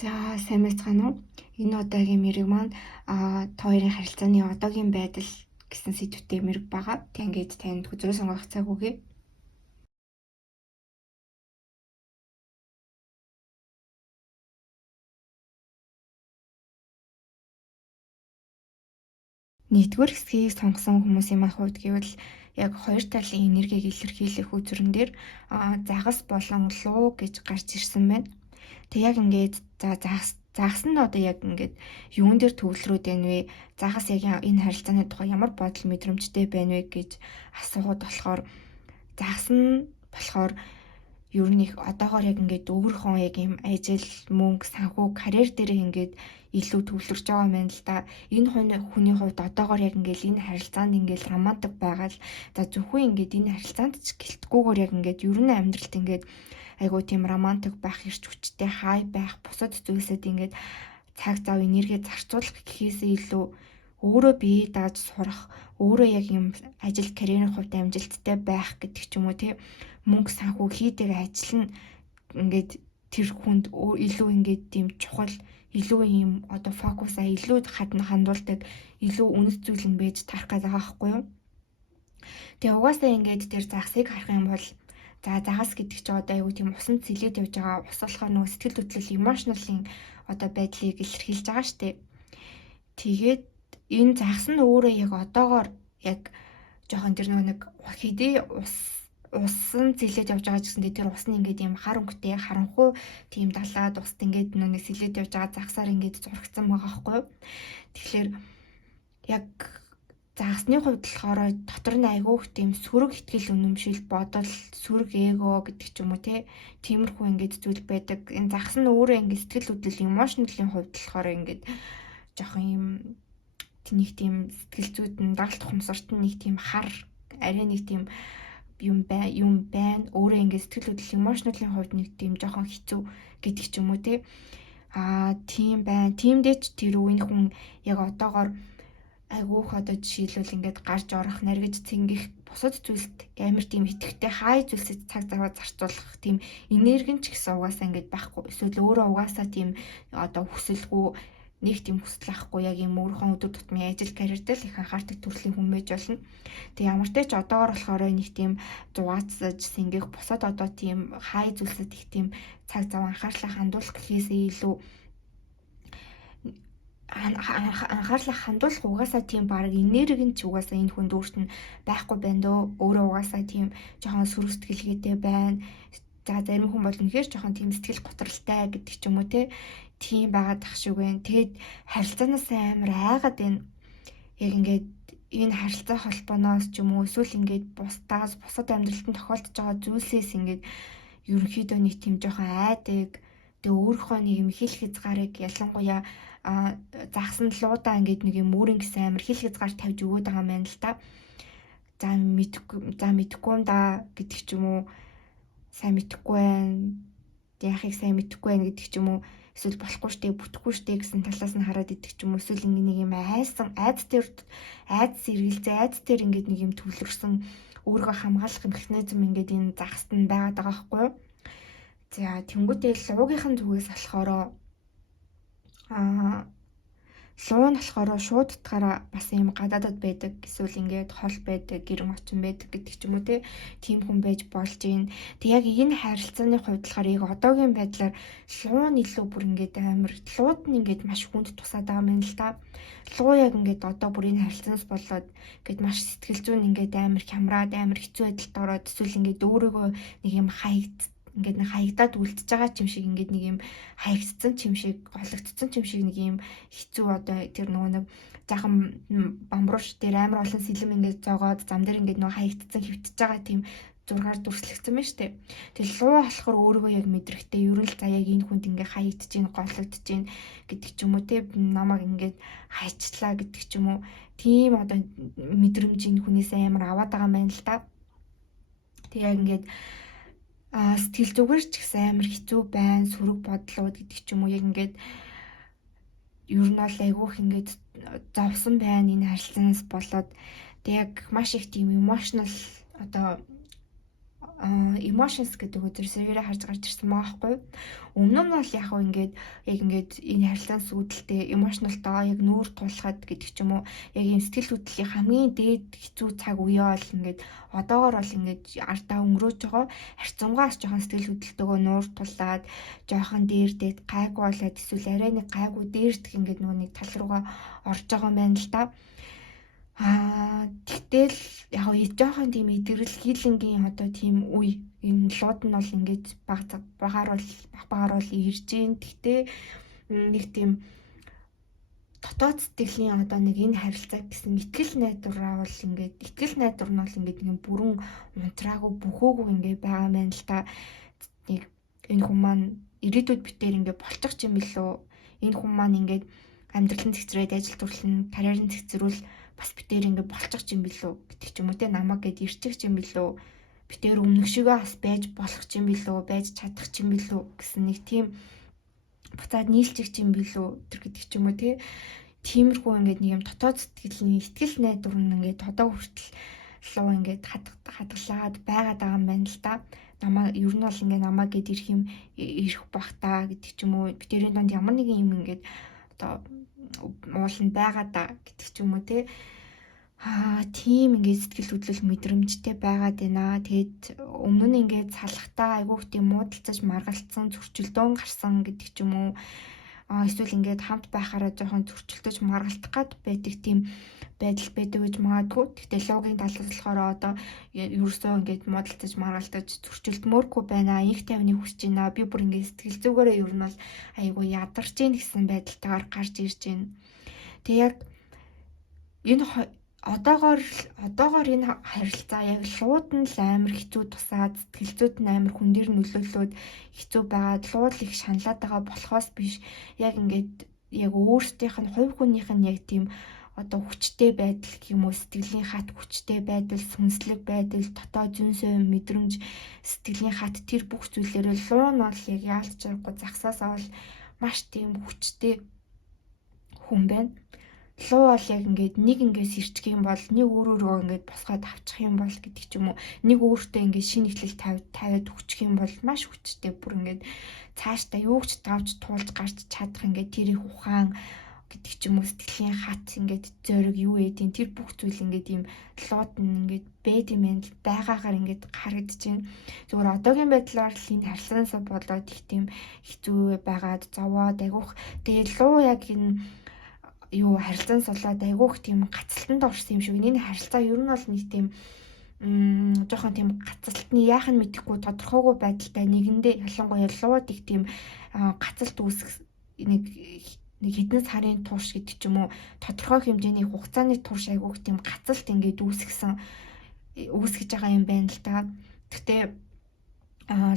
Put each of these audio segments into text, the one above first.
За сайн байцгаана уу? Энэ удаагийн мэрэг маань та хоёрын харилцааны одоогийн байдал гэсэн сэдвтэй мэрэг байгаа. Тэг ингээд танд хүзрүү сонгох цаг өгье. Нэгдүгээр хэсгийг сонгосон хүмүүсийн маань хувьд гэвэл яг хоёр талын энергийг илэрхийлэх үзүрэн дээр загас болон луу гэж гарч ирсэн байна. Тэг яг ингээд загас нь одоо яг ингээд юун дээр төвлөрөөд байна вэ? Загас яг энэ харилцааны тухай ямар бодол мэдрэмжтэй байна вэ гэж асуугаад болохоор загас нь болохоор ер нь их одоогоор яг ингээд өөрийнхөө яг юм ажил, мөнгө, санхүү, карьер дээр ингээд илүү төвлөрч байгаа юм байна л да. Энэ хүний хувьд одоогоор яг ингээд энэ харилцаанд ингээд романтик байгаа л за зөвхөн ингээд энэ харилцаанд ч гэлтгүүгээр яг ингээд ер нь амьдралд ингээд айгуу тийм романтик байх, эрч хүчтэй хай байх, бусад зүйлсэд ингээд цаг зав энерги зарцуулах гэхээсээ илүү өөрөө бие дааж сурах, өөрөө яг юм ажил карьерийн хувьд амжилттай байх гэдэг ч юм уу тий мөнгө санхүү хийдэг ажил нь ингээд тэр хүнд илүү ингээд тийм чухал илүү юм одоо фокусаа илүү хандуулдаг илүү үнэт зүйл нь байж тарах гэдэг байгаа байхгүй юу. Тэгээ угаасаа ингээд тэр загсыг харах юм бол за загас гэдэг чинь одоо аюу тийм усанд сэлээд явж байгаа ус болохоор нөгөө сэтгэл хөдлөл эмошналын одоо байдлыг илэрхийлж байгаа штеп. Тэгээд энэ загас нь өөрөө яг одоогоор яг жоохон тэр нэг хэдий усан зилээд явж байгаа гэсэн тэр ус нь ингээд юм хар өнгөтэй харанхуй тийм далаад уст ингээд нэг сэлээд явж байгаа загсаар ингээд зургацсан байгаа байхгүй юу. Тэгэхээр яг загасны хувьд болохоор дотор нь айгүйх тийм сөрөг ихтгэл үнэмшил бодол сөрөг эго гэдэг ч юм уу тиймэрхүү ингээд зүйл байдаг. Энэ загас нь өөрөө ингээд сэтгэл хөдлөл эмошналын хувьд болохоор ингээд жоохон юм нэг тийм сэтгэл зүйд нь дагалт ухамсарт нь нэг тийм хар арай нэг тийм юм байна. Өөрөө ингээд сэтгэл хөдлөл эмошналын хувьд нэг тийм жоохон хэцүү гэдэг ч юм уу тийм байна. Тиймдээ ч тэр үеийн хүн яг одоогоор айгүйх одоо жишээлбэл ингээд гарч орох, наргиж цэнгэх бусад зүйлд амар тийм итгэвтэй хай зүйлсэд цаг заваа зарцуулах тийм энерги нь ч гэсэн угаасаа ингээд байхгүй. Эсвэл өөрөө угаасаа тийм одоо хүсэлгүй нэг тийм хүсэл авахгүй яг юм өөрийнхөө өдөр тутмын ажил карьертэй л их анхаардаг төрлийн хүн байж болно. Тэг ямар ч тач одоогоор болохоор нэг тийм зугаацж сэнгэх бусад одоо тийм хай зүйлсэд их тийм цаг зав анхаарлаа хандуулах гэхээсээ илүү анхаарлаа хандуулах угаасаа тийм баг энерги нь ч угаасаа энэ хүнд өөрт нь байхгүй байна дөө. Өөрөө угаасаа тийм жоохон сүрэг сэтгэлгээтэй байна. За зарим хүн бол үнэхээр жоохон тийм сэтгэл готролтой гэдэг ч юм уу тийм байгаад тах шиг байна. Тэгэд харилцаанаас амар айгаад байна. Яг ингээд энэ харилцаа холбооноос ч юм уу эсвэл ингээд бусдаас бусад амьдралтанд тохиолдож байгаа зүйлсээс ингээд ерөнхийдөө нэг тийм жоохон айдаг. Тэгээ өөрийнхөө нэг юм хил хязгаарыг ялангуяа загсан луудаа ингээд нэг юм өөрийн гэсэн амар хил хязгаар тавьж өгöd байгаа юм байна л та. За мэдхгүй юм да гэдэг ч юм уу сайн мэдхгүй байна. Яахыг сайн мэдхгүй байна гэдэг ч юм уу эсвэл болохгүй штэ бүтэхгүй штэ гэсэн талаас нь хараад идэх ч юм уу эсвэл нэг юм айц дээр ингээд нэг юм төвлөрсөн өөрийгөө хамгаалах механизм ингээд энэ загсад нь байгаад байгаа байхгүй юу. За тэнгуүтэй луугийнхан зүгээс болохоор луу нь болохоор шууд утгаараа бас юм гадаадад байдаг эсвэл ингээд хол байдаг гэрэн очин байдаг гэдэг ч юм уу тийм хүн байж болж юм. Тэг яг энэ харилцааны хувьд болохоор яг одоогийн байдлаар луу нь илүү бүр ингээд амар лууд нь ингээд маш хүнд тусаад байгаа юм л та. Луу яг ингээд одоо бүр энэ харилцаанаас болоод ингээд маш сэтгэл зүйн ингээд амар хямраад амар хэцүү байдалд ороод эсвэл ингээд өөрийгөө нэг юм ингээд нэг хаягдаад үлдчихэж байгаа юм шиг ингээд нэг юм хаягдсан юм шиг голөгдсон юм шиг нэг юм хэцүү одоо тэр нөгөө нэг жаахан бамбууш дээр амар олон сэлэм ингээд зоогоод зам дээр ингээд нөгөө хаягдсан хөвтөж байгаа тийм зургаар дүрслэгдсэн байна штэ. Тэгэл луу болохоор өөрийгөө яг мэдрэхтэй ерөн л за яг энэ хүнд ингээд хаягдж гин голөгдож гин гэдэг ч юм уу намайг ингээд хайчлаа гэдэг ч юм уу тийм одоо мэдрэмж энэ хүнээс амар аваад байгаа юм байна л та. Тэг яг ингээд сэтгэл зүгээр ч гэсэн амар хэцүү байна, сөрөг бодлууд гэдэг ч юм уу яг ингээд ер нь бол айгүйх ингээд зовсон байна энэ харилцаанаас болоод тэг яг маш их тийм emotional одоо emotions гэдэг өдөр сэргээрээ харж гарч ирсэн байгаа байхгүй юу. Өмнө нь бол яг ингээд энэ харилцаан сүйдэлтэй emotionалтайгаа яг нүүр тулахад гэдэг ч юм уу. Яг юм сэтгэл хөдлөлийн хамгийн дээд хэцүү цаг үеэ бол ингээд одоогоор бол ингээд ардаа өнгөрөөж байгаа. Харьцангуйас жоохон сэтгэл хөдлөлтөөгөө нуур тулаад жоохон дээрдээд гайгүй болоод эсвэл арай нэг гайгүй дээрдэх ингээд нөгөө нэг тал руугаа орж байгаа юм байна л да. Тэгтэл яг жоохон тийм идэгрэл хилэнгийн одоо тийм үе энэ лууд нь бол ингээд багаар бол ирж гин. Тэгтээ нэг тийм дотоод сэтгэлийн одоо нэг энэ харилцаа гэсэн итгэл найдвараа бол ингээд итгэл найдвар нь бол ингээд нэг бүрэн унтраагүй бөхөөгүй ингээд байгаа мэн л та. Нэг энэ хүн маань ирээдүйд битээр ингээд болчих юм билүү? Энэ хүн маань ингээд амьдралын цэгцрээд ажил төрлөн карьерийн цэгцрүүл бас битээр ингээд болчих юм билүү гэдэг ч юм уу те, намайг гээд ирчих юм билүү, битээр өмнөх шигээ бас байж болох юм билүү, байж чадах юм билүү гэсэн нэг тийм буцаад нийлчих юм билүү тэр гэдэг ч юм уу те. Тиймэрхүү ингээд нэг юм дотоод сэтгэлийн итгэл найдвар нь ингээд одоо хүртэл луу ингээд хадгалаад байгаад байгаа юм байна л да. Намаа ер нь бол ингээд намайг гээд ирэх бах та гэдэг ч юм уу, битэрийн донд ямар нэгэн юм ингээд одоо ууланд байгаа да гэдэг ч юм уу те. Тийм ингээд сэтгэл хөдлөл мэдрэмжтэй байгаад байна. Тэгээд өмнө нь ингээд салахтаа айгүйх тийм муудалцаж маргалцсан, зөрчилдөөн гарсан гэдэг ч юм уу. Эсвэл ингээд хамт байхаараа жоохон зөрчилдөж маргалдах гад байдаг тийм байдал байдаг гэж магадгүй. Гэхдээ логийн талаас болохоор одоо ерөөсөө ингээд муудалцаж маргалдаж зөрчилдмөөргүй байна. Их тайвныг хүсэж байна. Би бүр ингээд сэтгэл зүгээрээ ер нь бол айгүй ядарч ийн гэсэн байдалтайгаар гарч ирж байна. Тэг яг энэ одоогоор энэ харилцаа яг шууд нь л амар хэцүү тусаад сэтгэл зүйд нь амар хүн дээр нөлөөлөөд хэцүү байгаад лууд их шаналаад байгаа болохоос биш, яг ингээд яг өөрсдийнх нь хувь хүнийх нь яг тийм одоо хүчтэй байдал гэх юм уу, сэтгэлийн хат хүчтэй байдал, сүнслэг байдал, дотоод зүйн совин мэдрэмж, сэтгэлийн хат тэр бүх зүйлээрээ луу нь бол яг яалж чарахгүй загсаасаа бол маш тийм хүчтэй хүн байна. Луу бол яг ингээд нэг ингээд сэрчих юм бол нэг өөрөөрөө ингээд босгоод авчих юм бол гэдэг ч юм уу, нэг өөртөө ингээд шинэ ихлэл тавиад өгчих юм бол маш хүчтэй, бүр ингээд цаашдаа юу ч давж туулж гарч чадах ингээд тэрийг ухаан гэдэг ч юм уу, сэтгэлийн хат ингээд зориг юу эдийн тэр бүх зүйл ингээд ийм лууд нь ингээд бэд юм байгаагаар ингээд харагдаж байна. Зүгээр одоогийн байдлаар л энэ харилцаанасаа болоод их тийм хэцүү байгаад зовоод айгүйх. Тэгээд луу яг энэ юу харилцаан сулаад айгүйх тийм гацалтанд орсон юм шиг. Энэ харилцаа ер нь бол нэг тийм жоохон тийм гацалтны яах нь мэдэхгүй тодорхойгүй байдалтай нэгэндээ, ялангуяа лууд их тийм гацалт үүсэх нэг хэдэн сарын турш гэдэг ч юм уу, тодорхой хэмжээний хугацааны турш айгүйх тийм гацалт ингээд үүсгэж байгаа юм байна л та. Гэхдээ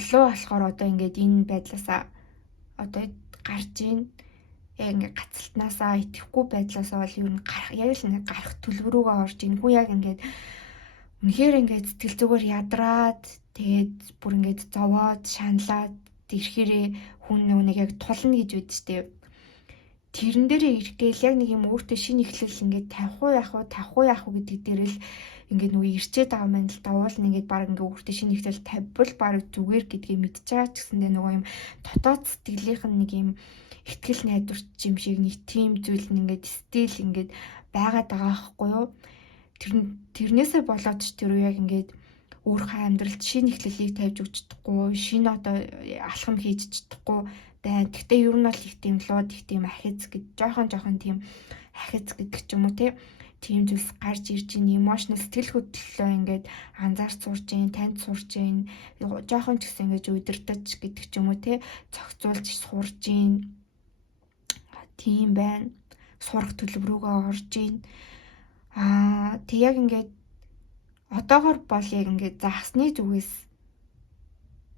луу болохоор одоо ингээд энэ байдлаасаа одоо гарч ийн. Яг ингээд гацалтнаасаа итгэхгүй байдлаасаа бол ер нь яг л нэг гарах төлөврөөгөө орж ийн. Хүн яг ингээд үнэхээр ингээд сэтгэл зүгээр ядраад тэгээд бүр ингээд зовоод шаналаад ирэхээрээ хүн нэг яг тулна гэж үз тээ. Тэрэн дээрээ ирэхгээл яг нэг юм өөртөө шинэ ихлэл ингээд тавих уу яах уу гэдэг дээр л ингээд нөгөө ирчээд байгаа юм л да. Уул нь ингээд баг ингээд өөртөө шинэ ихлэл тавьбал баг зүгээр гэдгийг мэдчихэж байгаа ч гэсэндээ нөгөө юм дотоод сэтгэлийнх нь нэг юм итгэл найдварч юм шиг нэг тийм зүйл нь ингээд стил ингээд байгаад байгаа байхгүй юу. Тэрнээсээ болоод ч тэр үе яг ингээд өөрийнхөө амьдралд шинэ ихлэлийг тавьж өгч чадахгүй, шинэ одоо алхам хийж чадахгүй байна. Гэхдээ ер нь бол их тийм лууд их тийм ахиц гэж жоохон тийм ахиц гэдэг ч юм уу тийм зүйлс гарч ирж ийн. Эмошнл сэтгэл хөдлөлөө ингээд анзаарч сурж ийн, танд сурж ийн, жоохон ч гэсэн ингээд удирдах гэдэг ч юм уу зохицуулж сурж ийн. Тийм байна. Сурах төлөврөөгөө орж ийн. Тэг яг ингээд одоогоор бол яг ингээд загсны зүгээс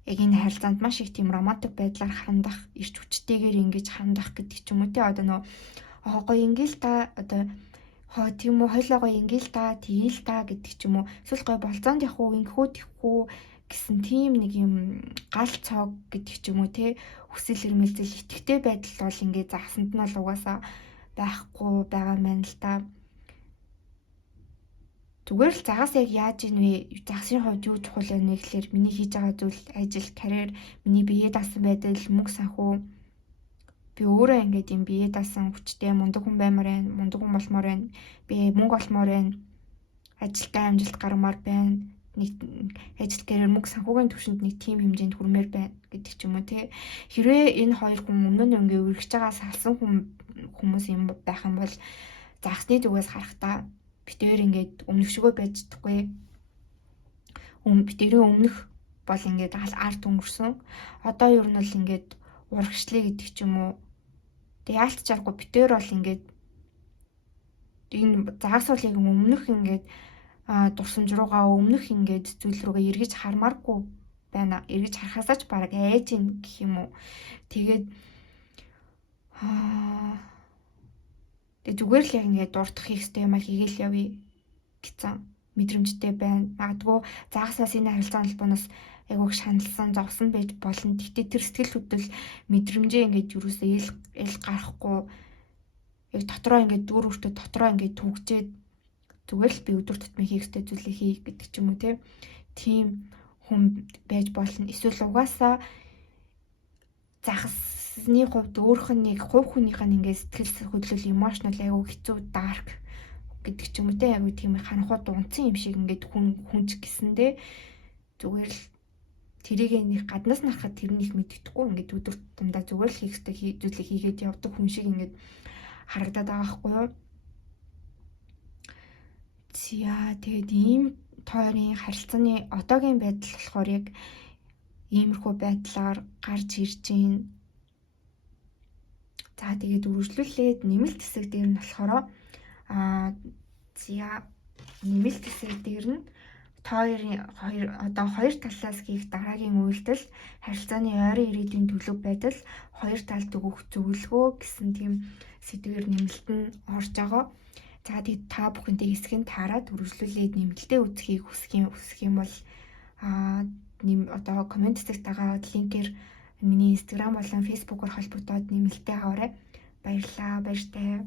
яг энэ харилцаанд маш их тийм романтик байдлаар хандах, ирч хүчтэйгээр ингэж хандах гэдэг ч юм уу одоо нөгөө гоё ингээл та одоо тийм үү хоёлоо гоё ингээл та тэгээл та гэдэг ч юм уу, эсвэл гоё болцоонд явах уу, ингэхүү тэхүү гэсэн тийм нэг юм гал цог гэдэг ч юм уу хүсэл эрмэлзэл итгэвтэй байдал бол ингээд загсанд нь л угаасаа байхгүй байгаа юм байна л да. Зүгээр л загас яг яаж ийн вэ? Загсын хувьд юу чухал байна вэ гэхээр миний хийж байгаа зүйл, ажил, карьер, миний биеэ даасан байдал, мөнгө санхүү. Би өөрөө ингээд юм биеэ даасан хүчтэй мундаг хүн баймаар байна, мундаг хүн болмоор байна. Би мөнгө олмоор байна. Ажилдаа амжилт гаргамаар байна. Нэг ажил карьер мөнгө санхүүгийн түвшинд нэг тийм хэмжээнд хүрмээр байна гэдэг ч юм уу те. Хэрвээ энэ хоёр хүн өмнө нь ингээ үргэлж байгаа салсан хүмүүс юм байх юм бол загсны зүгээс харахтаа битээр ингээд өмнөшгөө байж чадахгүй. Битэрийн өмнөх бол ингээд арт өнгөрсөн. Одоо ер нь л ингээд урагшлыг гэдэг ч юм уу. Тэг яалтч аргагүй битээр бол ингээд энэ загас бол яг өмнөх ингээд дурсамж руугаа өмнөх ингээд зүйл рүүгээ эргэж хармааргүй байна. Эргэж харахаасаа ч бараг айж ийн гэх юм уу. Тэгээд тэг зүгээр л яг ингээд дурдах хийх ёстой юм а хийгээл явъя гэсэн мэдрэмжтэй байна. Магадгүй загасаас энэ харилцааны холбооноос айгуух шаналсан, зовсон байж болно. Гэхдээ тэр сэтгэл хөдлөл мэдрэмжээ ингээд юусоо ил гарахгүй яг дотроо ингээд дүр өртөө дотроо ингээд түгжээд зүгээр л би өдөр тутмын хийх ёстой зүйлээ хий гэдэг ч юм уу тийм хүн байж болно. Эсвэл угаасаа загасны хувьд өөрөх нь нэг хувь хүнийх нь ингээд сэтгэл хөдлөл emotional айгуу хэцүү dark гэдэг ч юм уу айгуу тийм ханхуу дунцсан юм шиг ингээд хүнч гисэндээ зүгээр л тэрийг нэг гаднаас нь харахад тэрнийг мэддэхгүй ингээд өдөр тутамдаа зүгээр л хийх ёстой зүйлээ хийгээд явдаг хүн шиг ингээд харагдаад байгаа байхгүй юу? Тэгээд ийм тойрын харилцааны одоогийн байдал болохоор яг иймэрхүү байдлаар гарч ирж байна. За тэгээд үргэлжлүүлээд нэмэлт хэсэг дээр нь болохоор нэмэлт хэсэг дээр нь хоёр талаас хийх дараагийн үйлдэл харилцааны ойрын ирээдүйн төлөв байдал хоёр талд өгөх зөвлөгөө гэсэн тийм сэдвээр нэмэлт нь орж байгаа. За тэгээд та бүхэнтэй хэсгийг таараад үргэлжлүүлээд нэмэлтээ үзхийг хүсэх юм бол одоо комент хэсэгт байгаа линкээр миний Instagram болон Facebook-оор холбогдоод нэмэлтээ аваарай. Баярлалаа, баяртай.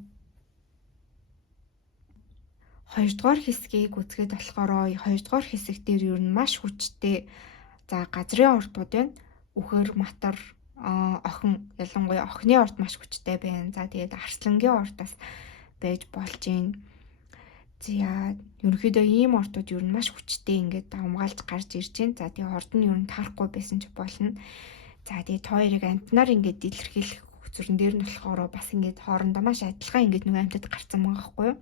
Хоёрдугаар хэсгийг үзгээд болохоор хоёрдугаар хэсэг дээр ер нь маш хүчтэй газрын ордууд байна. Үхэр, матар, охин, ялангуяа охины орд маш хүчтэй байна. За тэгээд арслангийн ордоос байж болж байна. За ерөнхийдөө ийм ордууд ер нь маш хүчтэй ингээд хамгаалж гарч ирж байна. За тэгээд орд нь ер нь таарахгүй байсан ч болно. За тэгээд хоёрыг амтнаар ингээд илэрхийлэх зүрэн дээр нь болохоор бас ингээд хоорондоо маш адилхан ингээд нөгөө амтад гарсан байгаа байхгүй юу?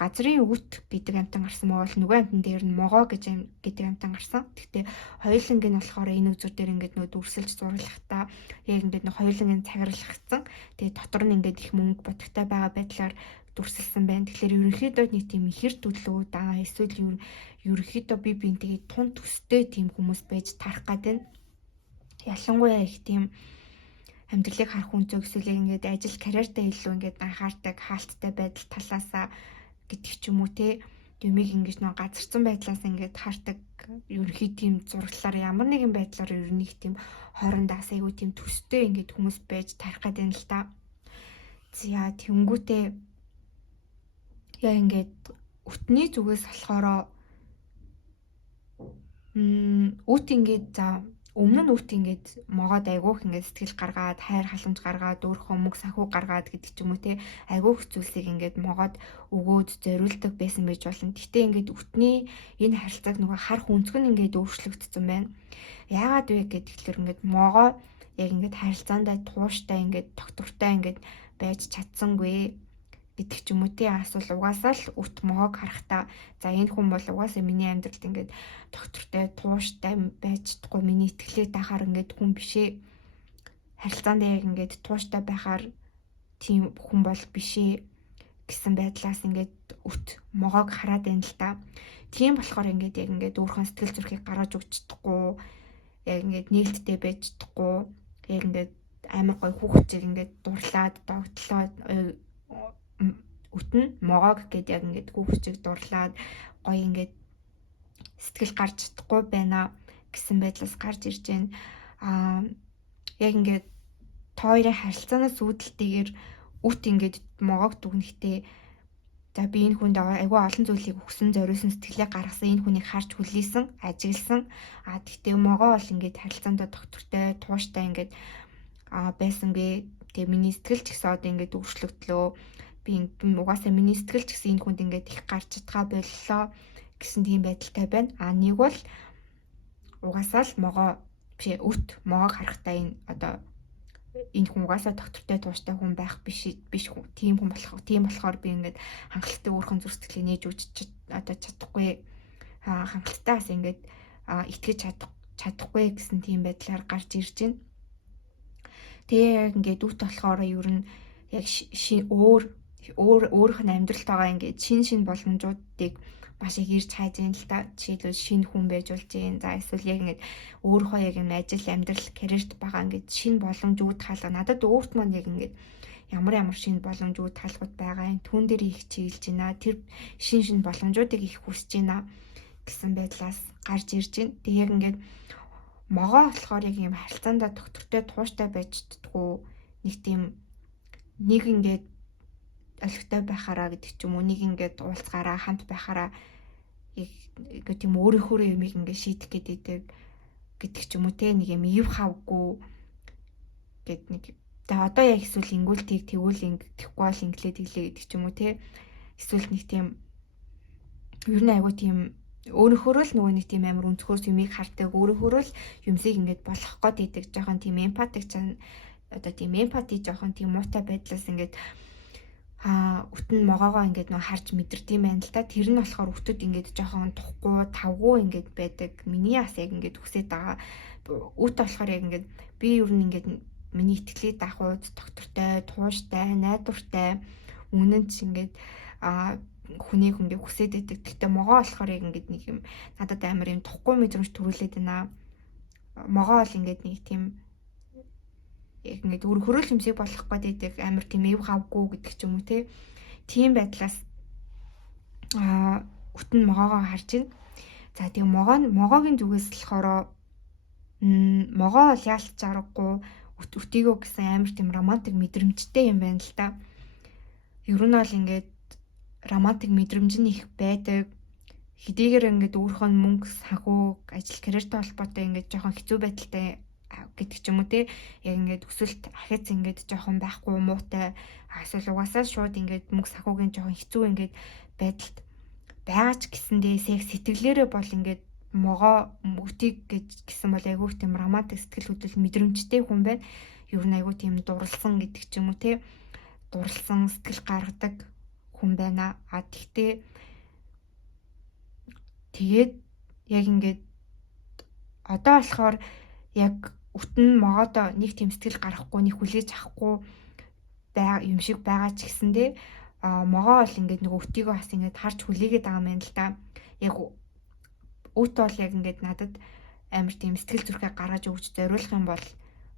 Газрын өвт гэдэг амтан гарсан бол нөгөө амтан дээр нь могоо гэдэг амтан гарсан. Гэхдээ хоёуланг нь болохоор энэ үзүр дээр ингээд нөгөө дүрсэлж зурлахтаа яг ингээд нөгөө хоёуланг нь цагаарлагдсан. Тэгээд дотор нь ингээд их мөнгө бодогтой байгаа байдлаар дүрсэлсэн байна. Тэгэхээр ерөнхийдөө нэг тийм ихэр төлөвүүд эсвэл ерөнхийдөө би бинтгээ тун төстэй тийм хүмүүс байж тарах гэдэг. Ялангуяа их тийм амьдралыг харах үнцөг эсвэл ингээд ажил карьертаа илүү ингээд анхаардаг хаалттай байдал талаасаа гэдэг ч юм уу юмыг ингэж нэг газарсан байдлаас ингээд хардаг ерөнхий тийм зураглалаар ямар нэгэн байдлаар ерөнхий тийм хоорондоо айгүй тийм төстэй ингээд хүмүүс байж тарих гэдэг юм л та. За тэнгүүтээ яа ингээд өтний зүгээс болохоор үт ингээд өмнө нь үт ингээд могоод айгүйх ингээд сэтгэл гаргаад хайр халамж гаргаад өөрийнхөө мөнгө санхүү гаргаад гэдэг ч юм уу айгүйх зүйлсийг ингээд могоод өгөөд зориулдаг байсан байж болно. Гэхдээ ингээд үтний энэ харилцааг нөгөө харах өнцг нь ингээд өөрчлөгдсөн байна. Яагаад вэ гэхээр ингээд могоо яг ингээд харилцаандаа тууштай ингээд тогтвортой ингээд байж чадсангүй гэдэг ч юм уу асуул угаасаа л үт могоог харахтаа за энэ хүн бол угаасаа миний амьдралд ингээд доктортой тууштай байж чадахгүй миний итгэлээ дахаар ингээд хүн бишээ харилцаанд яг ингээд тууштай байхаар тийм хүн бол бишээ гэсэн байдлаас ингээд үт могоог хараад байна л та. Тийм болохоор ингээд яг ингээд өөрхөн сэтгэл зүрхийг гаргаж өгч чадахгүй яг ингээд нээлттэй байж чадахгүй яг ингээд амар гой хүүхдийг ингээд дурлаад догтлоод үтэн могоог гэдэг яг ингээд хүүхчиг дурлаад гоё ингээд сэтгэл гарч чадахгүй байна гэсэн байдлаас гарч ирж байна. Яг ингээд хоёрын харилцаанаас үүдэлтэйгээр үт ингээд могоог дүгнэхдээ За би энэ хүнд айгүй олон зүйлийг өгсөн, зориулсан, сэтгэлээ гаргасан энэ хүнийг харж хүлээсэн, ажигласан. Тэгтээ могоо бол ингээд харилцаандаа доктортой, тууштай ингээд байсангүй. Тэгээ миний сэтгэл ч гэсэн одоо ингээд өөрчлөгдлөө. Би угаасаа миний сэтгэл ч гэсэн энэ хүнд ингээд их гарч чадгаа боллоо гэсэн тийм байдалтай байна. Нэг бол угаасаа л өт могоог харахтаа энэ хүн угаасаа доктортой тууштай хүн байх биш хүн. Тийм болохоор би ингээд хангалттай өөрхөн зүрх сэтгэлийг нээж өгч чадахгүй. Хангалттай бас ингээд итгэж чадахгүй гэсэн тийм байдлаар гарч ирж байна. Тэгээ яг ингээд үт болохоор ер нь яг өөрийнх нь амьдралтайгаа ингээд шин боломжуудыг маш их ирж хайж байна л да. Жишээлбэл шинэ хүн байж болж байна. За эсвэл яг ингээд өөрийнхөө яг юм ажил, амьдрал, карьерт байгаа ингээд шинэ боломжууд хаалга. Надад өөрт маань яг ингээд ямар шинэ боломжууд хаалгууд байгаа юм. Түүн дээр их чиглэж байна. Тэр шинэ боломжуудыг их хүсэж байна гэсэн байдлаас гарч ирж байна. Тэг яг ингээд могоо болохоор яг юм харилцаандаа доктортой тууштай байж чаддгүй нэг ингээд олигтой байхаараа гэдэг ч юм уу, нэг ингээд уулзгаараа хамт байхаараа их тийм өөрийнхөө юмыг ингээд шийдэх гэдэг ч юм уу те, нэг юм ив хавгүй гэд нэг. Тэгээ одоо яг эсвэл ингүүл тэгвэл тэгэхгүй бол инглээ тэглээ гэдэг ч юм уу те. Эсвэл нэг тийм ер нь айгуу тийм өөрийнхөө л нөгөө нэг тийм амар өнцгөөс юмыг хардаг, өөрийнхөө л юмсыг ингээд болгох гээд идэг жоохон тийм эмпатик одоо тийм эмпати жоохон тийм муутай байдлаас ингээд өтөн могоогоо ингээд нөө харж мэдэрдэм байна л та. Тэр нь болохоор өтөд ингээд жоохон тухгүй, тавгүй ингээд байдаг. Миний бас яг ингээд хүсэж байгаа. Өт болохоор яг ингээд би ер нь ингээд миний итгэлийг давхууд доктортой, тууштай, найдвартай, үнэн ч ингээд хүнийг ингээд хүсэж байдаг. Гэхдээ могоо болохоор яг ингээд нэг юм надад амар юм тухгүй мэдрэмж төрүүлээд байна. Могоо бол ингээд нэг тийм яг ингээд хөрөөл юмсыг болгох гэдэг амар тийм эв хавгүй гэдэг ч юм уу те. Тийм байдлаас өтөн могоогоо харж байна. За тийм могоогийн зүгээс болохоор могоо бол яалч аргагүй өтийгөө гэсэн амар тийм романтик мэдрэмжтэй юм байна л да. Ер нь бол ингээд романтик мэдрэмж нь их байдаг. Хэдийгээр ингээд өөрийнхөө мөнгө, санхүү, ажил, карьертэй холбоотой ингээд жоохон хэцүү байдалтай гэдэг ч юм уу те. Яг ингээд өсөлт ахиц ингээд жоохон байхгүй муутай, эсвэл угаасаа шууд ингээд мөнгө санхүүгийн жоохон хэцүү ингээд байдалд байгаа ч гэсэндээ сэтгэлээрээ бол ингээд могоо өтийг гэсэн бол айгүй тийм романтик сэтгэл хөдлөл мэдрэмжтэй хүн байна. Ер нь айгүй тийм дурлсан гэдэг ч юм уу те. Дурлсан сэтгэл гаргадаг хүн байна. Тэгээд яг ингээд одоо болохоор яг өтөн могоодоо нэг тийм сэтгэл гарахгүй, нэг хүлээж авахгүй юм шиг байгаа ч гэсэндээ могоо бол ингээд нөгөө өтийгөө бас ингээд харж хүлээгээд байгаа юм байна л да. Яг өт бол яг ингээд надад амар тийм сэтгэл зүрхээ гаргаж өгч зориулах юм бол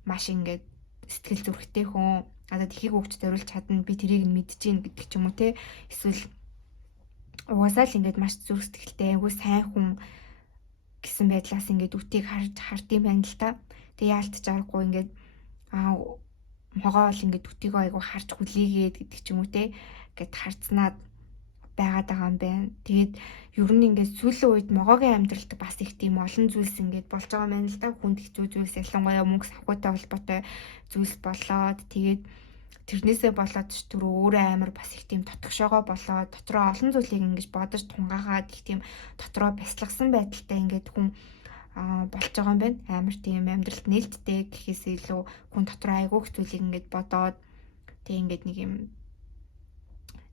маш ингээд сэтгэл зүрхтэй хүн. Надад ихийг өгч зориулж чадна, би тэрийг нь мэдчихээн гэдэг ч юм уу те. Эсвэл угаасаа л ингээд маш зүрх сэтгэлтэй, айгүй сайн хүн гэсэн байдлаас ингээд үтийг хардсан байна л та. Тэгээ яалтч аргагүй ингээд могоо бол ингээд үтийгөө айгүй харж хүлээгээд гэдэг ч юм уу те. Гэт харцнаад байгаад байгаа юм байна. Тэгээд ер нь ингээд сүүлийн үед могоогийн амьдралд бас их тийм олон зүйлс ингээд болж байгаа юм байна л да. Хүнд хэцүү зүйлс, ялангуяа мөнгө санхүүтэй холбоотой зүйлс болоод тэгээд тэрнээсээ болоод ч түрүү өөрөө амар бас их тийм дотгошоогоо болоод дотроо олон зүйлийг ингэж бодож тунгаагаад их тийм дотроо бясалгасан байдалтай ингээд хүн болж байгаа юм байна. Амар тийм амьдралд нээлттэй гэхээс илүү хүн дотроо айгүйх зүйлийг ингээд бодоод тэг ингээд нэг юм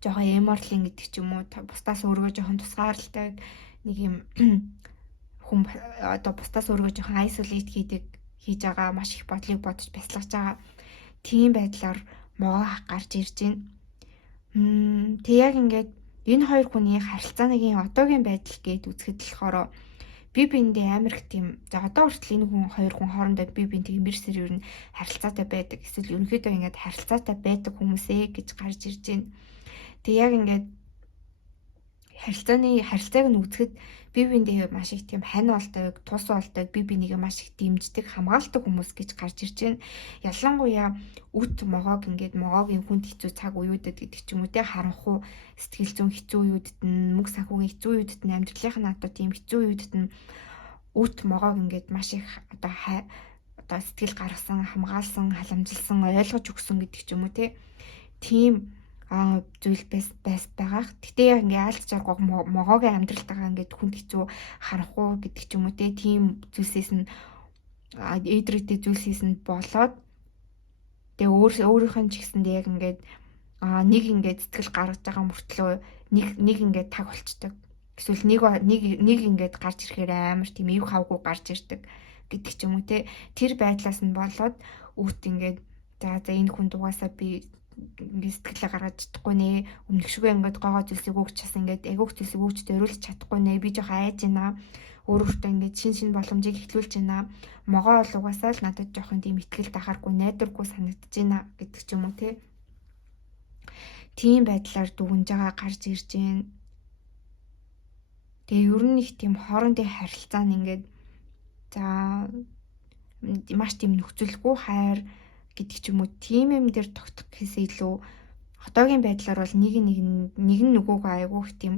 жоохон эморлин гэдэг ч юм уу, бусдаас өөрийгөө жоохон тусгаарладаг нэг юм хүн одоо бусдаас өөрийгөө жоохон айсолейт хийж байгаа, маш их бодлыг бодож бясалгаж байгаа. Тийм байдлаар могоо гарч ирж байна. Тэг яг ингээд энэ хоёр хүний харилцааныгийн одоогийн байдал гээд үзэхэд болохоор би биендээ амар их тийм за одоо хүртэл энэ хоёр хүн хоорондоо би биендээ мэрсэр ер нь харилцаатай байдаг. Эсвэл ерөнхийдөө ингээд харилцаатай байдаг хүмүүсээ гэж гарч ирж байна. Тэг яг ингээд харилцааг нь үзэхэд бие биендээ маш их тийм хань болдог, тус болдог, бие бинийгээ маш их дэмждэг, хамгаалдаг хүмүүс гэж гарч ирж байна. Ялангуяа үт могоог ингээд могоогийн хүнд хэцүү цаг үеүүдэд гэдэг ч юм уу те харанхуй сэтгэл зүйн хэцүү үеүүдэд нь мөнгө санхүүгийн хэцүү үеүүдэд нь амьдралынхаа надад тийм хэцүү үеүүдэд нь үт могоог ингээд маш их одоо сэтгэл гаргасан, хамгаалсан, халамжилсан, ойлгож өгсөн гэдэг ч юм уу те. Тийм зүйл байгаах. Гэтэ яг ингээ айлт жаргах могоогийн амьдралтайгаа ингээд хүнд хэцүү харанхуй гэдэг ч юм уу те. Тийм зүйлсээс нь эдрэгтэй зүйлсээс нь болоод тэгээ өөрийнх нь ч гэсэндээ яг ингээд нэг ингээд сэтгэл гаргаж байгаа мөртлөө нэг ингээд таг болчдөг. Эсвэл нэг ингээд гарч ирэхээр амар тийм эв хавгүй гарч ирдэг гэдэг ч юм уу те. Тэр байдлаас нь болоод өвт ингээд за энэ хүн дугаасаа би ингээд сэтгэлээ гаргаж чадахгүй нэ. Өмнөх шигээ ингээд гоо зүйлсийг өгч чаас ингээд агиух зүйлсийг өгч дөрүүлж чадахгүй нэ. Би жоохон айж байна. Өөрөөртөө ингээд шин боломжийг эхлүүлж байна. Могоо бол угаасаа л надад жоохон тийм ихтгэл тахааргүй найдваргүй санагдаж байна гэдэг ч юм уу те. Тийм байдлаар дүгнж байгаа гарч ирж байна. Тэгээ ер нь их тийм хоорондын харилцаа нь ингээд за маш тийм нөхцөлгүй хайр гэдэг ч юм уу тийм юм дээр тогтох гэхээс илүү одоогийн байдлаар бол нэг нь нөгөөгөө айгүйх тийм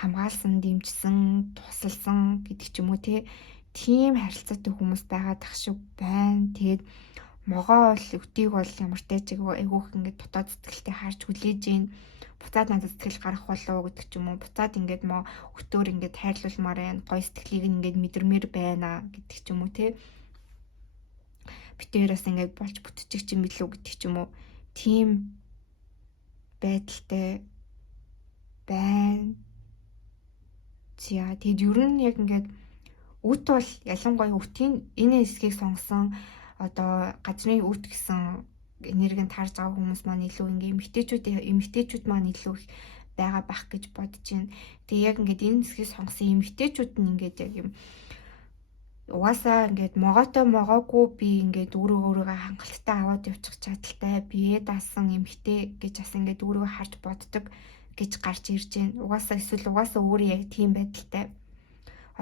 хамгаалсан, дэмжсэн, тусалсан гэдэг ч юм уу тийм харилцаатай хүмүүс байгаад ах шиг байна. Тэгээд могоо бол өвтийг бол ямар ч айгүйх ингээд дотоод сэтгэлтэй харж хүлээж гин буцаад надад сэтгэл гарах болов гэдэг ч юм уу. Буцаад ингээд өтөөр ингээд хайрлуулмаар байна. Гой сэтгэлийг ингээд мэдэрмээр байна гэдэг ч юм уу битээрээс ингээд болж бүтчих юм билүү гэдэг ч юм уу. Тийм байдалтай байна. Тэгэд ер нь яг ингээд үт бол ялангуяа үтийн энэ хэсгийг сонгосон одоо газрын үт гэсэн энергийг таарж байгаа хүмүүс маань илүү ингээ эмэгтэйчүүд маань илүү их байгаа бах гэж бодож байна. Тэгээ яг ингээд энэ хэсгийг сонгосон эмэгтэйчүүд нь ингээд яг юм угаасаа ингээд могоогүй би ингээд өөрийгөө хангалттай аваад явчих чадaltaй бие даасан эмэгтэй гэж бас ингээд өөрийгөө харж боддог гэж гарч ирж байна. Угаасаа өөрөө яг тийм байдалтай.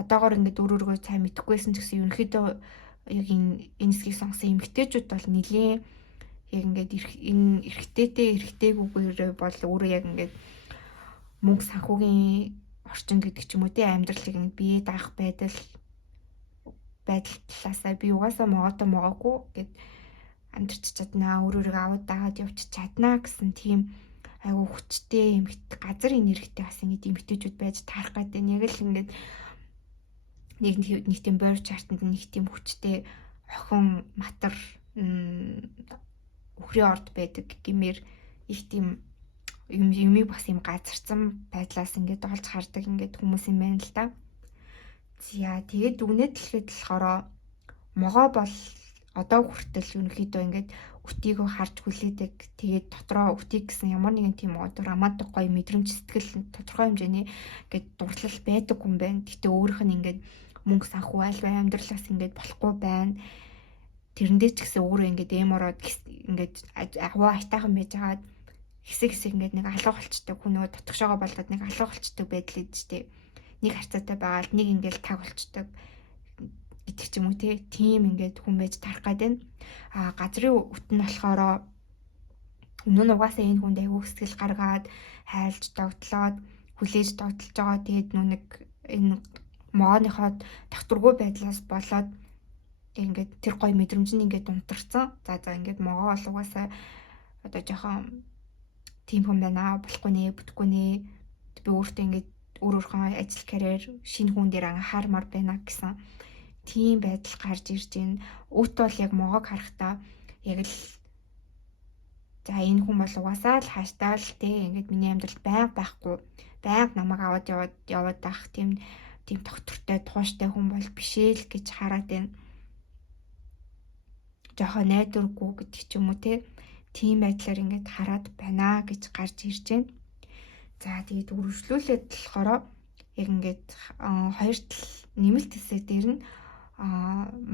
Одоогоор ингээд өөрийгөө сайн мэдэхгүйсэн ч гэсэн ерөнхийдөө яг энэ хэсгийг сонгосон эмэгтэйчүүд бол нэлийн яг ингээд эрэгтэйгүйгээр бол өөрөө яг ингээд мөнгө санхүүгийн орчин гэдэг ч юм уу амьдралыг ингээд бие даах байдал талаасаа би угаасаа могоогүй гэд амьдарч чаднаа, өөрийгөө аваад дагаад явчих чаднаа гэсэн тийм айгу хүчтэй газар энергитэй бас ингээд эмэгтэйчүүд байж таарах гэдэг нь яг л ингээд нэг тийм бойр чартанд нэг тийм хүчтэй охин матар өхрийн орд байдаг гэмээр их тийм юмыг бас юм газарсан байдлаас ингээд олж хардаг ингээд хүмүүс юм байна л да. Тэгээд дүгнэлт хэлэхэд болохоор могоо бол одоо хүртэл ерөнхийдөө ингээд үтийгөө харж хүлээдэг. Тэгээд дотроо үтийг гэсэн ямар нэгэн тийм одоо романтик гоё мэдрэмж сэтгэл тодорхой хэмжээний ингээд дурлал байдаг хүн байна. Гэтэ өөрийнх нь ингээд мөнгө санхүү аль амьдралаас ингээд болохгүй байна. Тэрэндээ ч гэсэн өөрөө ингээд эмороод ингээд агуу айтайхан байж байгаад хэсэг ингээд нэг алга болчдөг хүн нөгөө дотгошоогоо болоод нэг алга болчдөг байдал ид штэ. Нэг харьцаатай байгаад нэг ингээд таг болчдөг гэдэг ч юм уу тийм ингээд хүн байж тарах гад байна. Газрын үт нь болохоор өмнө нь угаасаа энэ хүнд аягүй сэтгэл гаргаад хайлж догтлоод хүлээж догтлож байгаа. Тэгээд нэг энэ могооныхоо тогтургүй байдлаас болоод ингээд тэр гоё мэдрэмж нь ингээд унтарсан. За ингээд могоо бол угаасаа одоо жоохон тийм хүн байна болохгүй нэ бүтэхгүй нэ би өөртөө ингээд өөрийнхөө ажил карьер шинэ хүн дээр анхаармаар байна гэсэн тийм байдал гарч ирж байна. Өт бол яг могоог харахтаа яг л за энэ хүн бол угаасаа л хааштай л ингээд миний амьдралд байнга байхгүй байнга намайг аваад яваад байх тийм доктортой тууштай хүн бол биш ээ л гэж хараад байна. Жохоо найдваргүй гэдэг ч юм уу тийм байдлаар ингээд хараад байна гэж гарч ирж байна. За тэгээд үргэлжлүүлээд болохоор яг ингээд хоёр тал нэмэлт хэсэг дээр нь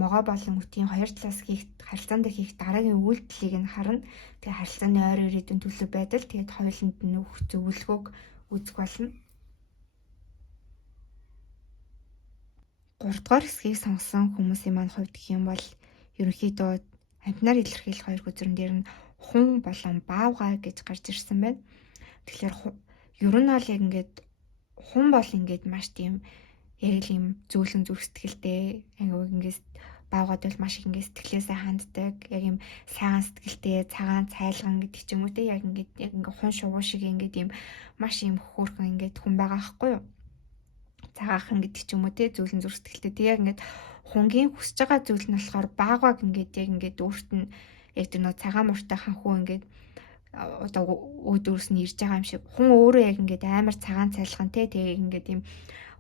могоо болон үтгийн хоёр талаас харилцаанд хийх дараагийн үйлдэлийг нь харна. Тэгээд харилцааны ойр ирээдүйн төлөв байдал тэгээд хоёуланд нь өгөх зөвлөгөөг үзэх болно. 3 дугаар хэсгийг сонгосон хүмүүсийн маань хувьд гэх юм бол ерөнхийдөө амтнаар илэрхийлэх хоёр үзүрэн дээр нь хун болон баавгай гэж гарч ирсэн байна. Тэгэхээр ер нь бол яг ингээд хун бол ингээд маш тийм яг л юм зөөлөн зүрх сэтгэлтэй ингээд баавгад бол маш их ингээд сэтгэлээсээ ханддаг. Яг юм сайхан сэтгэлтэй, цагаан цайлган гэдэг ч юм уу те яг ингээд хун шувуу шиг ингээд юм маш юм хөөрхөн ингээд хүн байгаа байхгүй юу? Цагаахан гэдэг ч юм уу те зөөлөн зүрх сэтгэлтэй. Тэг яг ингээд хунгийн хүсэж байгаа зүйл нь болохоор баавгаг ингээд яг ингээд өөрт нь яг тэр нөө цагаан муртай ханхуу ингээд одоо өөдөөс нь ирж байгаа юм шиг хүн өөрөө яг ингээд амар цагаан цайлган те тэгээ ингээд юм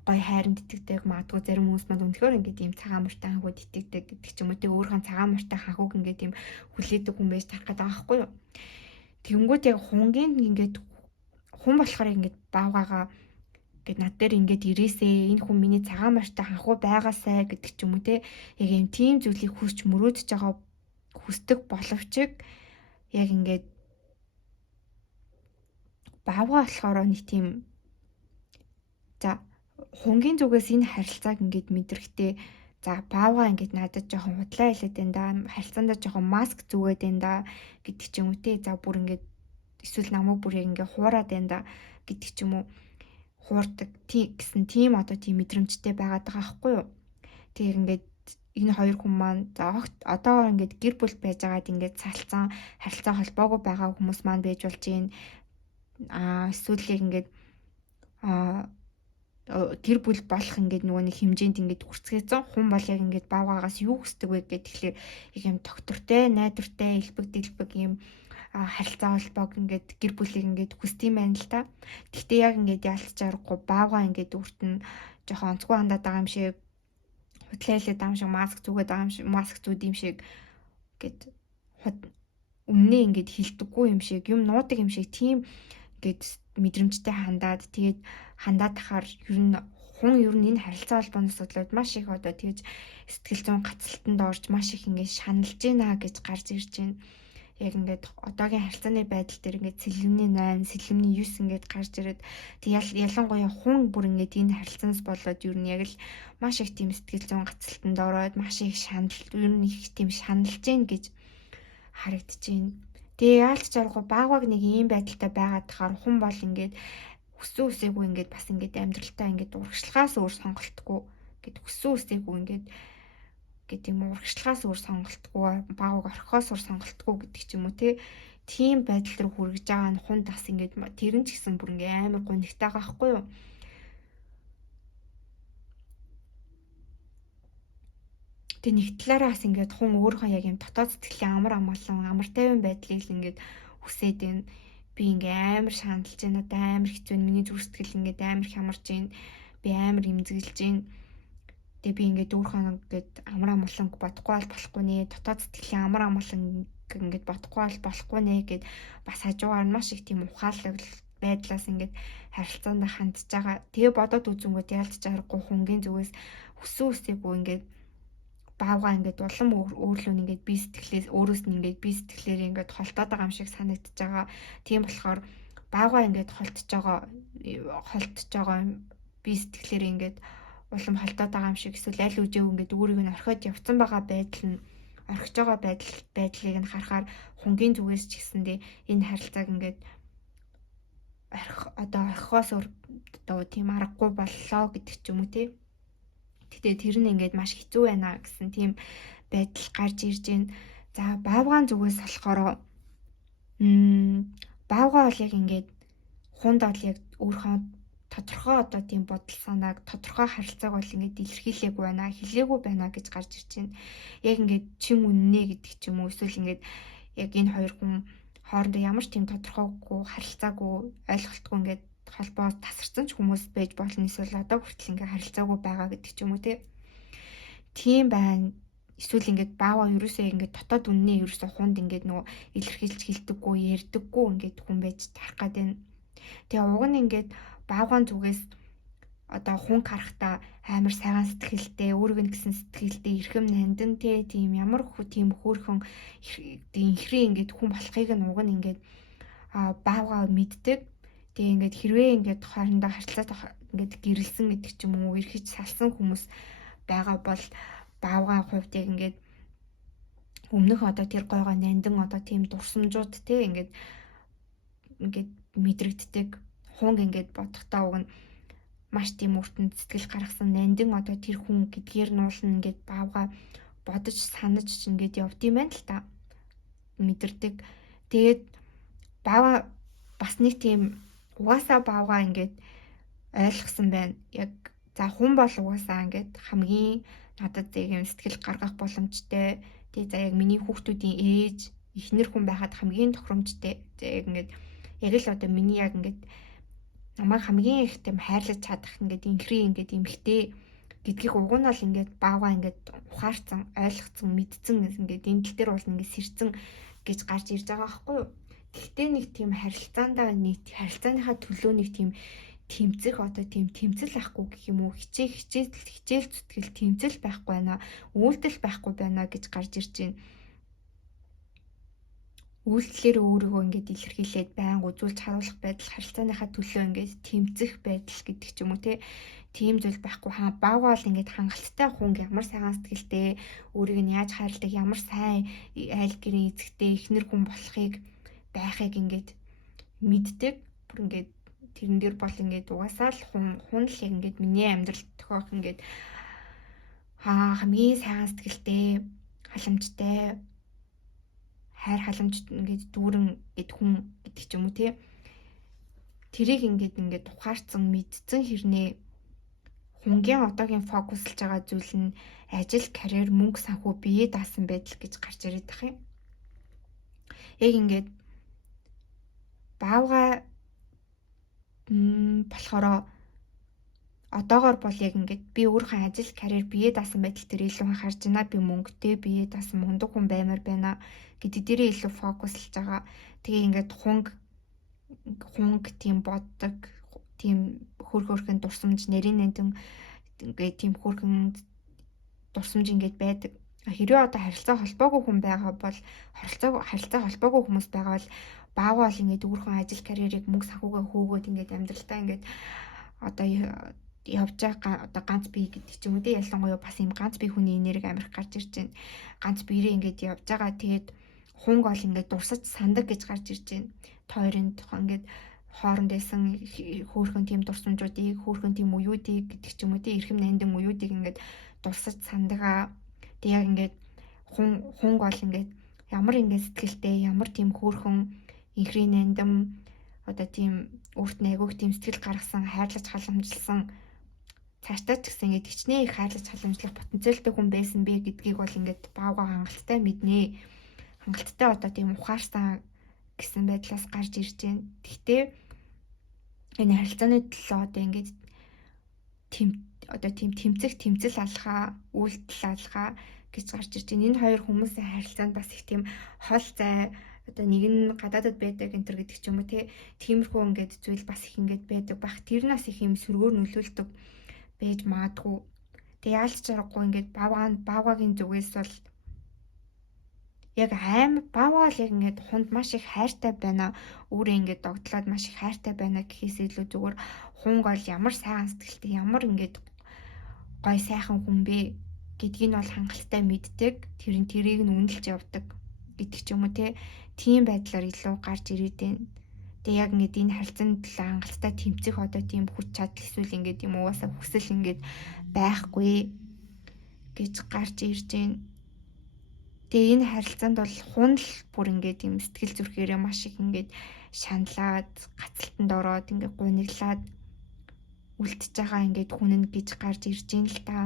гой хайранд итгэдэг магадгүй зарим хүмүүс маань үнэхээр ингээд ийм цагаан муртай ханхуд итгэдэг гэдэг ч юм уу те өөрийнхөө цагаан муртай ханхуг ингээд ийм хүлээдэг хүн байж тарах гэдэг байгаа байхгүй юу. Тэнгүүд яг хунгийн ингээд хүн болохоор ингээд баавгаага гэт над дээр ингээд ирээсээ энэ хүн миний цагаан морьтой ханхуу байгаасай гэдэг ч юм уу те яг юм тийм зүйлийг хүсч мөрөөдөж байгаа хүсдэг боловч яг ингээд баавга болохоор нэг тийм за хунгийн зүгээс энэ харилцааг ингээд мэдрэхтэй за баавга ингээд надад жоохон худлаа хэлээд байна да харилцаандаа жоохон маск зүгээд байна да гэдэг ч юм уу те за бүр ингээд эсвэл намайг бүр яг ингээд хуураад байна да гэдэг ч юм уу хуурдаг гэсэн тийм одоо тийм мэдрэмжтэй байгаад байгаа байхгүй юу. Тэгээ ингээд энэ хоёр хүн маань за одоо ингээд гэр бүл байж байгаад ингээд цалцсан харилцаа холбоогүй байгаа хүмүүс маань байж болж гин эсвэл яг ингээд гэр бүл болох ингээд нөгөө нэг хэмжээнд ингээд хүрцгээсэн хүн бол яг ингээд баавгаагаас юу хүсдэг вэ гэхэд тэгэхээр яг юм доктортой найдвартай элбэг дэлбэг юм харилцаа холбоог ингээд гэр бүлийг ингээд хүсдэм байнал л та. Гэхдээ яг ингээд ялцж аргагүй баавгаа ингээд өөрт нь жоохон онцгой хандаад байгаа юм шиг худлаа хэлээд байгаа юм шиг маск зүгээд байгаа юм шиг маск зүуд юм шиг гэд өмнөө ингээд хилдэггүй юм шиг юм нуудаг юм шиг тийм ингээд мэдрэмжтэй хандаад тахаар ер нь энэ харилцаа холбооны судлаад маш их одоо тэгж сэтгэл зүйн гацалтанд орж маш их ингээд шаналж байна гэж гарч ирж байна. Яг ингээд одоогийн харилцааны байдал дээр ингээд сэлэмний 8, сэлэмний 9 ингээд гарч ирээд тэг ялангуяа хүн бүр ингээд энэ харилцаанаас болоод ер нь яг л маш их тийм сэтгэл зүйн гацалтанд ороод маш их ер нь их тийм шаналж гин гэж харагдаж байна. Тэгээ яалч жаргуу баавгаг нэг ийм байдалтай байгаад тахаар хүн бол ингээд хүссэн үсээгүй ингээд бас ингээд амьдралтаа ингээд урагшлагаас өөр сонголтгүй гэд хүссэн үсээгүй ингээд гэдэг юм уу урагшлагаас өөр сонголтгүй баавг орхихоос өөр сонголтгүй гэдэг ч юм уу тийм байдал руу хүрэж байгаа нь хүн бас ингээд тэр нь ч гэсэн бүр ингээд амар гонигтай байгаа байхгүй юу. Тэг нэг талаараас ингээд хүн өөрийнхөө яг юм дотоод сэтгэлийн амар амгалан амар тайван байдлыг л ингээд хүсээд байна. Би ингээ амар шаналж байна. Одоо амар хэцүү миний зүрх сэтгэл ингээд амар хямарч байна. Би амар эмзэглэж байна. Тэгээ би ингээд өөрийнхөө ингээд амар амгалан бодохгүй болохгүй нэ. Дотоод сэтгэлийн амар амгалан ингээд бодохгүй болохгүй нэ гэд бас хажуугаар маш их тийм ухаалаг байдлаас ингээд харилцаанд хандж байгаа. Тэгээ бодоод үзэнгүүт ялцж аргагүй хүнгийн зүгээс хүссэн үсээгүй ингээд баавга ингээд улам өөрлөө ингээд би сэтгэлээс өөрөөс нь ингээд би сэтгэлээр ингээд холтоод байгаа юм шиг санагдаж байгаа. Тийм болохоор баавга ингээд холтож байгаа би сэтгэлээр ингээд улам холтоод байгаа юм шиг эсвэл аль үжээг ингээд өөрийг нь орхиод явцсан байгаа байдал нь орхиж байгаа байдлыг нь харахаар хунгийн зүгээс ч гэсэндээ энэ харилцааг ингээд орхихоос одоо тийм аргагүй боллоо гэдэг ч юм уу тий. Гэтэ тэр нь ингээд маш хэцүү байна гэсэн тийм байдал гарч ирж байна. За баавгаан зүгээс болохоор баавгаа бол яг ингээд хунд бол яг өөрхөн тодорхой одоо тийм бодол санааг тодорхой харилцааг бол ингээд илэрхийлээгүй байна, хэлээгүй байна гэж гарч ирж байна. Яг ингээд чин үнэнэ гэдэг ч юм уу эсвэл ингээд яг энэ хоёр хүн хоорондоо ямар ч тийм тодорхойгүй харилцаагүй ойлголтгүй ингээд холбоо тасарсан ч хүмүүс байж болно эсвэл одоо хүртэл ингээд харилцаагүй байгаа гэдэг ч юм уу тийм байна. Эсвэл ингээд бааваа ерөөсөө ингээд дотоод үннээ ерөөсөө хунд ингээд нөгөө илэрхийлж хэлдэггүй, ярьдаггүй ингээд хүн байж тарах гад байна. Тэгээ уг нь ингээд баавгаан зүгээс одоо хүн харахтаа амар сайхан сэтгэлтэй, өөрөг нь гэсэн сэтгэлтэй, эрхэм нандин тийм ямар тийм хөөрхөн инхрээ ингээд хүн болохыг нь уг нь ингээд баавгаа мэддэг. Тэгээ ингээд хэрвээ ингээд хоорондоо харилцаа ингээд гэрэлсэн гэдэг ч юм уу эрхэж салсан хүмүүс байгаа бол баавгайн хувьд яг ингээд өмнөх одоо тэр гойгоо нандин одоо тийм дурсамжууд те ингээд мэдрэгддэг. Хунг ингээд бодохдоо уг нь маш тийм өртөнд сэтгэл гаргасан нандин одоо тэр хүн гэдгээр нуулна ингээд баавга бодож санаж ингээд явдсан байна л та. Мэдэрдэг. Тэгээд баава бас нэг тийм угаасаа баавга ингээд ойлгосон байна. Яг за хүн бол угаасаа ингээд хамгийн надад яг юм сэтгэл гаргах боломжтой. Тэгээ за яг миний хүүхдүүдийн ээж, эхнэр хүн байхад хамгийн тохиромжтой. Яг ингээд яг л одоо миний яг ингээд намайг хамгийн их тийм хайрлаж чадах ингээд инхри ингээд эмхтэй гэдгийг уг нь бол ингээд бааваа ингээд ухаарсан, ойлгоцсон, мэдсэн ингээд энэ тал дээр бол ингээд сэрцэн гэж гарч ирж байгаа байхгүй юу? Гэхдээ нэг тийм харилцаандаа нэг харилцааныхаа төлөө нэг тийм тэмцэх одоо тийм тэмцэл байхгүй гэх юм уу хичээл зүтгэл тэмцэл байхгүй байна. Үйлдэл байхгүй байна гэж гарч ирж байна. Үйлдэлээр өөрийгөө ингээд илэрхийлээд байнга үзүүлж харуулах байдал харилцааныхаа төлөө ингээд тэмцэх байдал гэдэг ч юм уу тийм зүйл байхгүй баавал ингээд хангалттай хүн ямар сайхан сэтгэлтэй өөрийг нь яаж хайрладаг ямар сайн айл гэрийн эзэгтэй эхнэр хүн болохыг байхыг ингээд мэддэг. Бүр ингээд тэрэн дээр бол ингээд угаасаа л хүн л ингээд миний амьдралд тохиох ингээд хамгийн сайхан сэтгэлтэй халамжтай хайр халамж ингээд дүүрэн гэд хүн гэдэг ч юм уу тэрийг ингээд ухаарсан мэдсэн хэрнээ хүнгийн одоогийн фокуслж байгаа зүйл нь ажил, карьер, мөнгө, санхүү бие даасан байдал гэж гарч ирээд байгаа юм. Яг ингээд баавга болохоор одоогоор бол яг ингээд би өөрийнхөө ажил, карьер, бие даасан байдал дээр илүү анхаарч байна. Би мөнгөтэй бие даасан мундаг хүн баймаар байна гэдэг дээрээ илүү фокуслж байгаа. Тэгээ ингээд хунг тийм боддог, тийм хөөрхөн дурсамж нарийн нандин ингээд тийм хөөрхөн дурсамж ингээд байдаг. Хэрвээ одоо харилцаа холбоогүй хүн байгаа бол харилцаа холбоогүй хүмүүс байгаа бол баавал ингээд өөрхөн ажил карьерийг мөнгө санхугаа хөөгөөд ингээд амьдралтаа ингээд одоо явж байгаа одоо ганц бие гэдэг ч юм уу ялангуяа бас юм ганц бие хүний энерги амирх гарч ирж байна. Ганц биерээ ингээд явж байгаа. Тэгээд хунг бол ингээд дурсаж сандаг гэж гарч ирж байна. Тойронд ингээд хооронд байсан хөөрхөн тийм дурсамжуудыг, хөөрхөн тийм уюудыг гэдэг ч юм уу эрхэм нандин уюудыг ингээд дурсаж сандагаа. Тэг яг ингээд хунг бол ингээд ямар ингээд сэтгэлтэй, ямар тийм хөөрхөн инхрийн нандин одоо тийм өөрт нь айгүйх тийм сэтгэл гаргасан, хайрлаж халамжилсан цаашдаа ч гэсэн ингээд хичнээн их хайрлаж халамжлах потенциалтай хүн байсан бэ гэдгийг бол ингээд баавга хангалттай мэднэ. Хангалттай одоо тийм ухаарсан гэсэн байдлаас гарч ирж байна. Гэхдээ энэ харилцааны төлөө одоо ингээд тийм тэмцэл алхаа, үйлдэл алхаа гэж гарч ирж байна. Энэ хоёр хүмүүсийн харилцаанд бас их тийм хол зай одоо нэг нь гадаадад байдаг энэ төр гэдэг ч юм уу тиймэрхүү ингээд зүйл бас их ингээд байдаг бах тэрнээс их юм сөргөөр нөлөөлдөг байж магадгүй. Тэгээ яалч чаргагүй ингээд баавгагийн зүгээс бол яг баавал яг ингээд хунд маш их хайртай байна. Өөрөө ингээд догтлоод маш их хайртай байна гэхээс илүү зүгээр хунг бол ямар сайхан сэтгэлтэй, ямар ингээд гой сайхан хүн бэ гэдгийг нь бол хангалттай мэддэг. Тэрийг нь үнэлж явдаг гэдэг ч юм уу тийм байдлаар илүү гарч ирээд байна. Тэгээ яг ингээд энэ харилцааны төлөө хангалттай тэмцэх одоо тийм хүч чадал эсвэл ингээд юм угаасаа хүсэл ингээд байхгүй гэж гарч ирж байна. Тэгээ энэ харилцаанд бол хунал бүр ингээд юм сэтгэл зүрхээрээ маш их ингээд шаналаад, гацалтанд ороод ингээд гуниглаад үлдчихэж байгаа ингээд хүнэн гэж гарч ирж байна л та.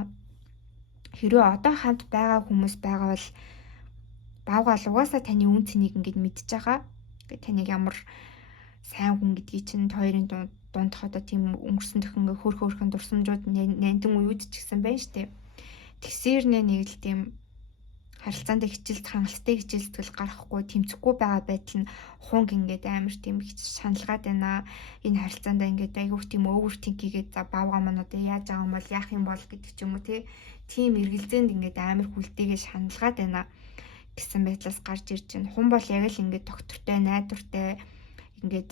Хэрвээ одоо хамт байгаа хүмүүс байгаа бол баавгаал угаасаа таны үн цэнийг ингээд мэдчихэж байгаа. Тэгээд таныг ямар сайн хүн гэдгийг чинь хоёрын дундх одоо тийм өнгөрсөн төхөнгө хөөрхөн дурсамжууд нандин уюуд ч гэсэн байна штэ. Тэгсээр нэг л тийм харилцаанд хангалттай хичээл сэтгэл гарахгүй тэмцэхгүй байгаа байдал нь хунг ингээд амар тийм шаналгаад байна. Энэ харилцаанд ингээд айгүйх тийм overthinking-гээд за баавгаа маань одоо яаж байгаа юм бол яах юм бол гэдэг ч юм уу тийм эргэлзээнд ингээд амар хүлдээгээ шаналгаад байна гэсэн байдлаас гарч ирж байна. Хүн бол яг л ингээд доктортой, найдвартай ингээд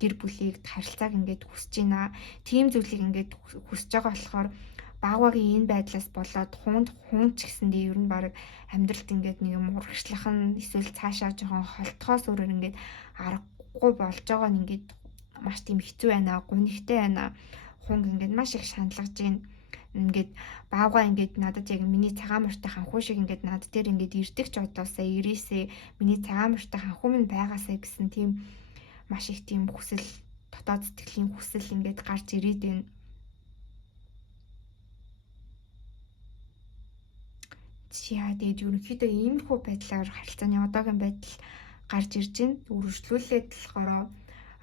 гэр бүлийг харилцааг ингээд хүсэж байна. Тийм зүйлийг ингээд хүсэж байгаа болохоор баавгагийн энэ байдлаас болоод хуун ч гэсэндээ ер нь баг амьдралд ингээд нэг юм урагшлах нь эсвэл цаашаа жоохон холтохоос өөрөөр ингээд аргагүй болж байгаа нь ингээд маш тийм хэцүү байна. Гунигтай байна. Хунг ингээд маш их шаналгаж байна. Ингээд баавгаа ингээд надад яг миний цагаан морьтой ханхуу шиг ингээд над дээр ингээд ирдэг ч одоосаа ирээсээ миний цагаан морьтой ханхуу минь байгаасаа гэсэн тийм маш их тийм хүсэл дотоод сэтгэлийн хүсэл ингээд гарч ирээд байна. Яа тэгээд ерөнхийдөө иймэрхүү байдлаар харилцааны одоогийн байдал гарч ирж байна. Үргэлжлүүлээд болохоор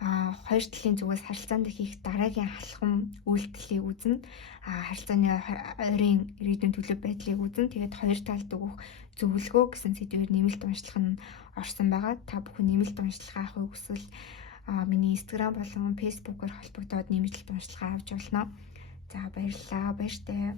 хоёр талын зүгээс харилцаанд хийх дараагийн алхам үйлдэлийг үзнэ. Харилцааны ойрын ирээдүйн төлөв байдлыг үзнэ. Тэгээд хоёр талд өгөх зөвлөгөө гэсэн сэдвээр нэмэлт уншлах нь орсон байгаа. Та бүхэн нэмэлт уншлагаа авахыг хүсвэл миний Instagram болон Facebook-оор холбогдоод нэмэлт уншлагаа авч болно. За баярлалаа. Баяртай.